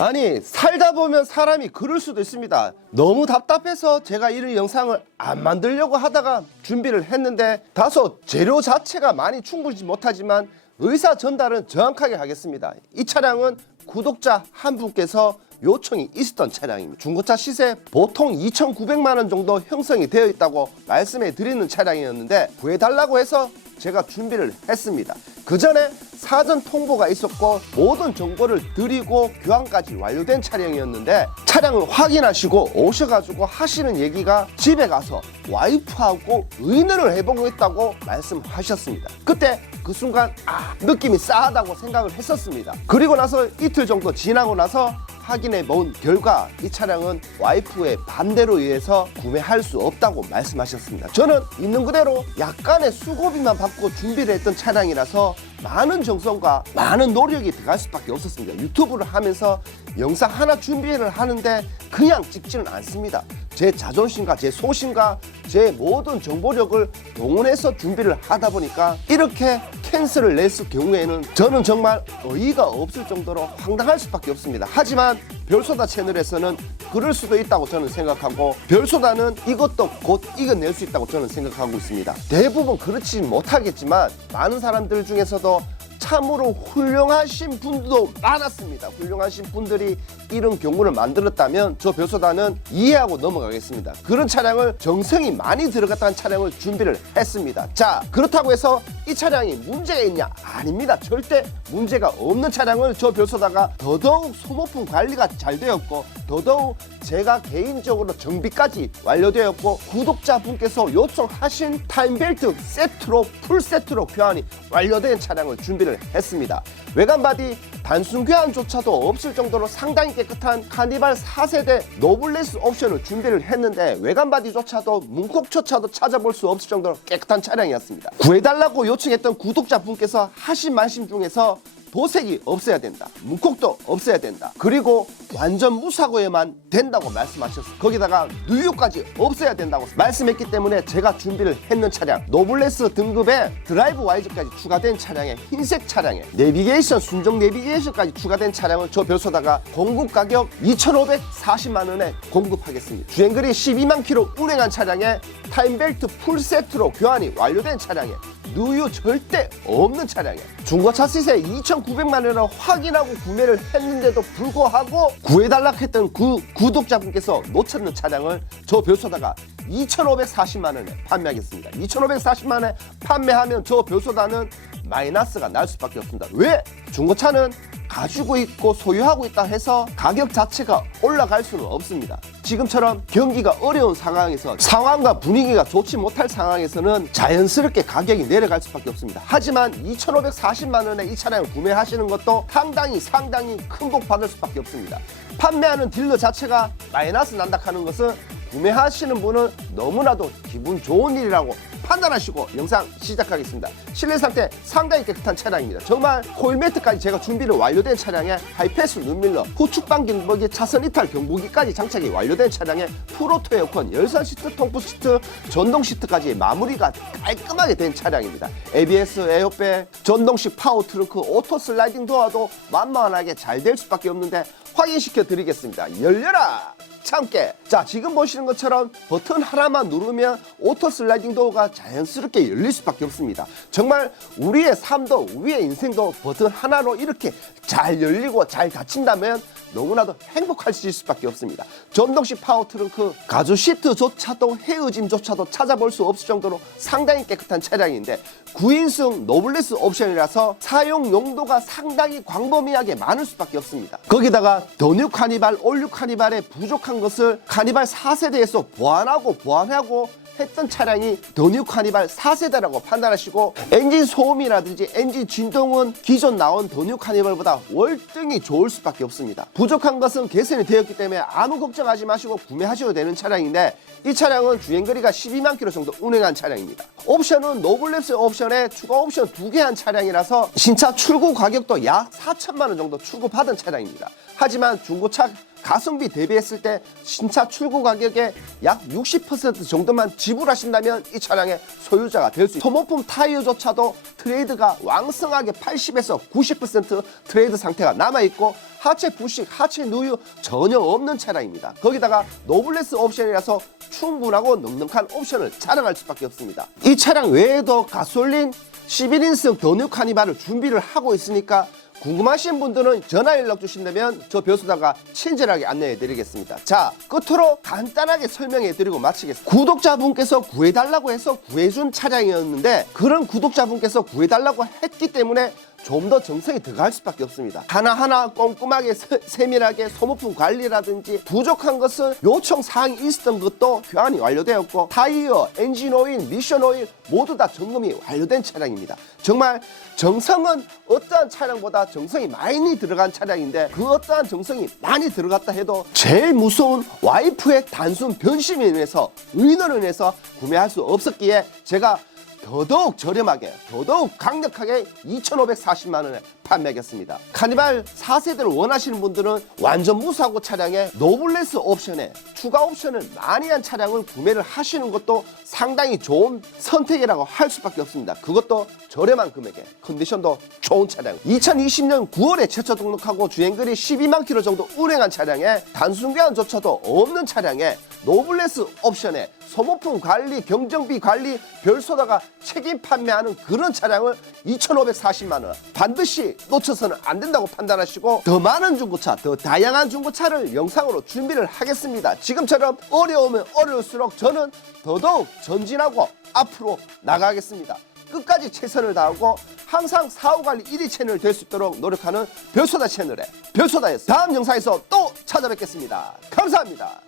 아니, 살다 보면 사람이 그럴 수도 있습니다. 너무 답답해서 제가 이런 영상을 안 만들려고 하다가 준비를 했는데 다소 재료 자체가 많이 충분히 못하지만 의사 전달은 정확하게 하겠습니다. 이 차량은 구독자 한 분께서 요청이 있었던 차량입니다. 중고차 시세 보통 2,900만원 정도 형성이 되어 있다고 말씀해 드리는 차량이었는데 구해달라고 해서 제가 준비를 했습니다. 그 전에 사전 통보가 있었고 모든 정보를 드리고 교환까지 완료된 차량이었는데 차량을 확인하시고 오셔가지고 하시는 얘기가 집에 가서 와이프하고 의논을 해보고 있다고 말씀하셨습니다. 그때 그 순간 느낌이 싸하다고 생각을 했었습니다. 그리고 나서 이틀 정도 지나고 나서 확인해 본 결과 이 차량은 와이프의 반대로 의해서 구매할 수 없다고 말씀하셨습니다. 저는 있는 그대로 약간의 수고비만 받고 준비를 했던 차량이라서 많은 정성과 많은 노력이 들어갈 수밖에 없었습니다. 유튜브를 하면서 영상 하나 준비를 하는데 그냥 찍지는 않습니다. 제 자존심과 제 소신과 제 모든 정보력을 동원해서 준비를 하다 보니까 이렇게 캔슬을 냈을 경우에는 저는 정말 어이가 없을 정도로 황당할 수밖에 없습니다. 하지만 별소다 채널에서는 그럴 수도 있다고 저는 생각하고 별소다는 이것도 곧 이겨낼 수 있다고 저는 생각하고 있습니다. 대부분 그렇지 못하겠지만 많은 사람들 중에서도 참으로 훌륭하신 분도 많았습니다. 훌륭하신 분들이 이런 경우를 만들었다면 저 별소다는 이해하고 넘어가겠습니다. 그런 차량을 정성이 많이 들어갔다는 차량을 준비를 했습니다. 자, 그렇다고 해서 이 차량이 문제가 있냐? 아닙니다. 절대 문제가 없는 차량을 저 별소다가 더더욱 소모품 관리가 잘 되었고 더더욱 제가 개인적으로 정비까지 완료되었고 구독자분께서 요청하신 타임벨트 세트로 풀세트로 교환이 완료된 차량을 준비를 했습니다. 외관 바디 단순 교환조차도 없을 정도로 상당히 깨끗한 카니발 4세대 노블레스 옵션을 준비를 했는데 외관 바디조차도 문콕조차도 찾아볼 수 없을 정도로 깨끗한 차량이었습니다. 구해달라고 요청했던 구독자분께서 하신 말씀 중에서 도색이 없어야 된다, 문콕도 없어야 된다, 그리고 완전 무사고에만 된다고 말씀하셨어요. 거기다가 누유까지 없어야 된다고 말씀했기 때문에 제가 준비를 했는 차량 노블레스 등급의 드라이브 와이즈까지 추가된 차량에 흰색 차량에 내비게이션 순정 내비게이션까지 추가된 차량을 저 별소다가 공급 가격 2,540만원에 공급하겠습니다. 주행거리 12만 킬로 운행한 차량에 타임벨트 풀세트로 교환이 완료된 차량에 누유 절대 없는 차량에 중고차 시세 2,900만원을 확인하고 구매를 했는데도 불구하고 구해달라고 했던 그 구독자분께서 놓쳤는 차량을 저 별소다가 2,540만원에 판매하겠습니다. 2,540만원에 판매하면 저 별소다는 마이너스가 날 수밖에 없습니다. 왜? 중고차는 가지고 있고 소유하고 있다 해서 가격 자체가 올라갈 수는 없습니다. 지금처럼 경기가 어려운 상황에서 상황과 분위기가 좋지 못할 상황에서는 자연스럽게 가격이 내려갈 수밖에 없습니다. 하지만 2,540만원에 이 차량을 구매하시는 것도 상당히 큰 복 받을 수밖에 없습니다. 판매하는 딜러 자체가 마이너스 난다 하는 것은 구매하시는 분은 너무나도 기분 좋은 일이라고 판단하시고 영상 시작하겠습니다. 실내 상태 상당히 깨끗한 차량입니다. 정말 코일매트까지 제가 준비를 완료된 차량에 하이패스 눈밀러, 후측방 경보기, 차선 이탈 경보기까지 장착이 완료된 차량에 풀오토 에어컨, 열선 시트, 통풍 시트, 전동 시트까지 마무리가 깔끔하게 된 차량입니다. ABS, 에어백, 전동식 파워 트렁크, 오토 슬라이딩 도어도 만만하게 잘 될 수밖에 없는데 확인시켜 드리겠습니다. 열려라! 참깨. 자, 지금 보시는 것처럼 버튼 하나만 누르면 오토 슬라이딩 도어가 자연스럽게 열릴 수밖에 없습니다. 정말 우리의 삶도 우리의 인생도 버튼 하나로 이렇게 잘 열리고 잘 닫힌다면 너무나도 행복하실 수밖에 없습니다. 전동식 파워 트렁크, 가죽 시트조차도 헤어짐조차도 찾아볼 수 없을 정도로 상당히 깨끗한 차량인데 9인승 노블레스 옵션이라서 사용 용도가 상당히 광범위하게 많을 수밖에 없습니다. 거기다가 더 뉴 카니발, 올뉴 카니발의 부족한 것을 카니발 4세대에서 보완하고 했던 차량이 더 뉴 카니발 4세대라고 판단하시고 엔진 소음이라든지 엔진 진동은 기존 나온 더 뉴 카니발보다 월등히 좋을 수밖에 없습니다. 부족한 것은 개선이 되었기 때문에 아무 걱정하지 마시고 구매하셔도 되는 차량인데 이 차량은 주행거리가 12만 킬로 정도 운행한 차량입니다. 옵션은 노블레스 옵션에 추가 옵션 2개 한 차량이라서 신차 출고 가격도 약 4천만 원 정도 출고받은 차량입니다. 하지만 중고차 가성비 대비했을 때 신차 출고 가격의 약 60% 정도만 지불하신다면 이 차량의 소유자가 될 수 있습니다. 소모품 타이어조차도 트레이드가 왕성하게 80에서 90% 트레이드 상태가 남아있고 하체 부식, 하체 누유 전혀 없는 차량입니다. 거기다가 노블레스 옵션이라서 충분하고 넉넉한 옵션을 자랑할 수밖에 없습니다. 이 차량 외에도 가솔린 11인승 더 뉴 카니발을 준비를 하고 있으니까 궁금하신 분들은 전화 연락 주신다면 저 벼수다가 친절하게 안내해 드리겠습니다. 자, 끝으로 간단하게 설명해 드리고 마치겠습니다. 구독자분께서 구해달라고 해서 구해준 차량이었는데 그런 구독자분께서 구해달라고 했기 때문에 좀 더 정성이 들어갈 수밖에 없습니다. 하나하나 꼼꼼하게 세밀하게 소모품 관리라든지 부족한 것은 요청 사항이 있었던 것도 교환이 완료되었고 타이어, 엔진 오일, 미션 오일 모두 다 점검이 완료된 차량입니다. 정말 정성은 어떠한 차량보다 정성이 많이 들어간 차량인데 그 어떠한 정성이 많이 들어갔다 해도 제일 무서운 와이프의 단순 변심에 인해서 의논을 인해서 구매할 수 없었기에 제가 더더욱 저렴하게 더더욱 강력하게 2,540만 원에 판매하겠습니다. 카니발 4세대를 원하시는 분들은 완전 무사고 차량에 노블레스 옵션에 추가 옵션을 많이 한 차량을 구매를 하시는 것도 상당히 좋은 선택이라고 할 수밖에 없습니다. 그것도 저렴한 금액에 컨디션도 좋은 차량. 2020년 9월에 최초 등록하고 주행거리 12만 킬로 정도 운행한 차량에 단순 교환조차도 없는 차량에 노블레스 옵션에 소모품 관리, 경정비 관리, 별소다가 책임 판매하는 그런 차량을 2,540만 원 반드시 놓쳐서는 안 된다고 판단하시고 더 많은 중고차, 더 다양한 중고차를 영상으로 준비를 하겠습니다. 지금처럼 어려우면 어려울수록 저는 더더욱 전진하고 앞으로 나가겠습니다. 끝까지 최선을 다하고 항상 사후관리 1위 채널 될 수 있도록 노력하는 별소다 채널의 별소다였습니다. 다음 영상에서 또 찾아뵙겠습니다. 감사합니다.